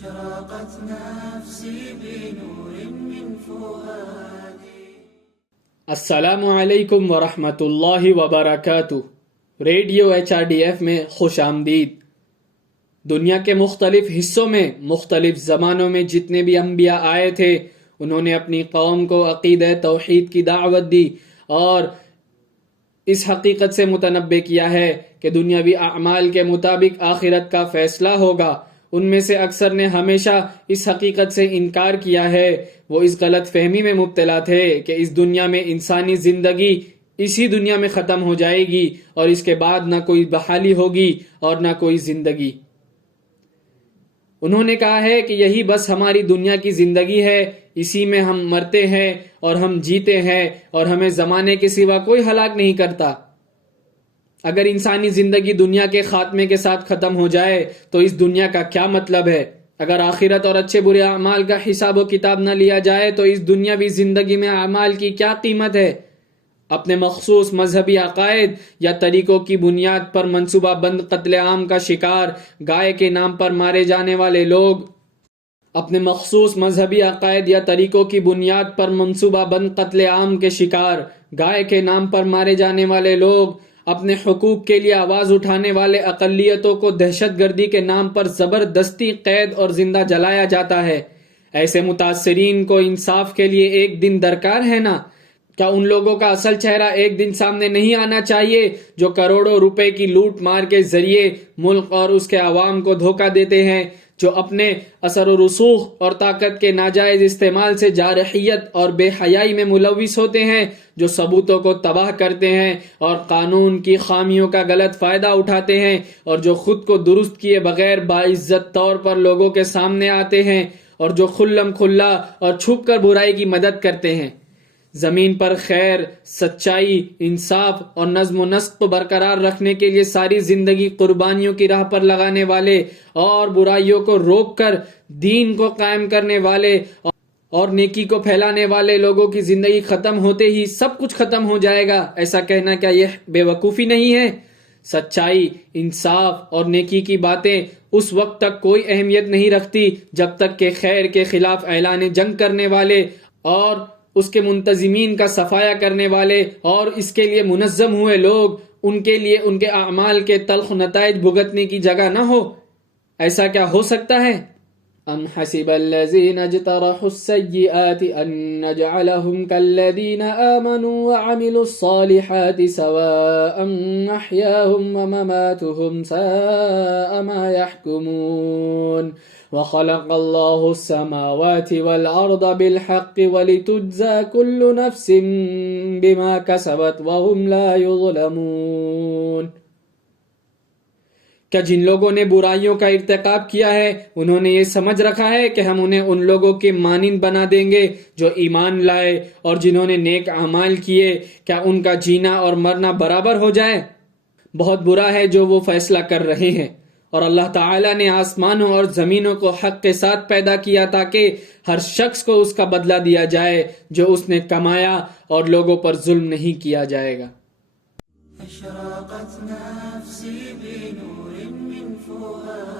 أشرقت نفسي بنور من فؤادي. السلام علیکم ورحمۃ اللہ وبرکاتہ. ریڈیو HRDF میں خوش آمدید. دنیا کے مختلف حصوں میں مختلف زمانوں میں جتنے بھی انبیاء آئے تھے انہوں نے اپنی قوم کو عقیدہ توحید کی دعوت دی اور اس حقیقت سے متنبع کیا ہے کہ دنیاوی اعمال کے مطابق آخرت کا فیصلہ ہوگا. ان میں سے اکثر نے ہمیشہ اس حقیقت سے انکار کیا ہے. وہ اس غلط فہمی میں مبتلا تھے کہ اس دنیا میں انسانی زندگی اسی دنیا میں ختم ہو جائے گی اور اس کے بعد نہ کوئی بحالی ہوگی اور نہ کوئی زندگی. انہوں نے کہا ہے کہ یہی بس ہماری دنیا کی زندگی ہے، اسی میں ہم مرتے ہیں اور ہم جیتے ہیں اور ہمیں زمانے کے سوا کوئی ہلاک نہیں کرتا. اگر انسانی زندگی دنیا کے خاتمے کے ساتھ ختم ہو جائے تو اس دنیا کا کیا مطلب ہے؟ اگر آخرت اور اچھے برے اعمال کا حساب و کتاب نہ لیا جائے تو اس دنیاوی زندگی میں اعمال کی کیا قیمت ہے؟ اپنے مخصوص مذہبی عقائد یا طریقوں کی بنیاد پر منصوبہ بند قتل عام کا شکار گائے کے نام پر مارے جانے والے لوگ اپنے مخصوص مذہبی عقائد یا طریقوں کی بنیاد پر منصوبہ بند قتل عام کے شکار گائے کے نام پر مارے جانے والے لوگ اپنے حقوق کے لیے آواز اٹھانے والے اقلیتوں کو دہشت گردی کے نام پر زبردستی قید اور زندہ جلایا جاتا ہے. ایسے متاثرین کو انصاف کے لیے ایک دن درکار ہے نا؟ کیا ان لوگوں کا اصل چہرہ ایک دن سامنے نہیں آنا چاہیے جو کروڑوں روپے کی لوٹ مار کے ذریعے ملک اور اس کے عوام کو دھوکہ دیتے ہیں، جو اپنے اثر و رسوخ اور طاقت کے ناجائز استعمال سے جارحیت اور بے حیائی میں ملوث ہوتے ہیں، جو ثبوتوں کو تباہ کرتے ہیں اور قانون کی خامیوں کا غلط فائدہ اٹھاتے ہیں، اور جو خود کو درست کیے بغیر باعزت طور پر لوگوں کے سامنے آتے ہیں، اور جو کھلم کھلا اور چھپ کر برائی کی مدد کرتے ہیں. زمین پر خیر، سچائی، انصاف اور نظم و نسق کو برقرار رکھنے کے لیے ساری زندگی قربانیوں کی راہ پر لگانے والے اور برائیوں کو روک کر دین کو قائم کرنے والے اور نیکی کو پھیلانے والے لوگوں کی زندگی ختم ہوتے ہی سب کچھ ختم ہو جائے گا، ایسا کہنا کیا یہ بے وقوفی نہیں ہے؟ سچائی، انصاف اور نیکی کی باتیں اس وقت تک کوئی اہمیت نہیں رکھتی جب تک کہ خیر کے خلاف اعلان جنگ کرنے والے اور اس کے منتظمین کا صفایا کرنے والے اور اس کے لیے منظم ہوئے لوگ ان کے لیے ان کے اعمال کے تلخ نتائج بھگتنے کی جگہ نہ ہو. ایسا کیا ہو سکتا ہے؟ ام حسب الذین اجترحوا السیئات ان نجعلهم كالذین آمنوا وعملوا الصالحات سواء محیاهم ومماتهم ساء ما يحکمون. وخلق الله السماوات والأرض بالحق ولتجزى كل نفس بما كسبت وهم لا يظلمون. کیا جن لوگوں نے برائیوں کا ارتکاب کیا ہے انہوں نے یہ سمجھ رکھا ہے کہ ہم انہیں ان لوگوں کے مانند بنا دیں گے جو ایمان لائے اور جنہوں نے نیک اعمال کیے؟ کیا ان کا جینا اور مرنا برابر ہو جائے؟ بہت برا ہے جو وہ فیصلہ کر رہے ہیں. اور اللہ تعالیٰ نے آسمانوں اور زمینوں کو حق کے ساتھ پیدا کیا تاکہ ہر شخص کو اس کا بدلہ دیا جائے جو اس نے کمایا، اور لوگوں پر ظلم نہیں کیا جائے گا. أشرقت نفسي بنور من فؤادي.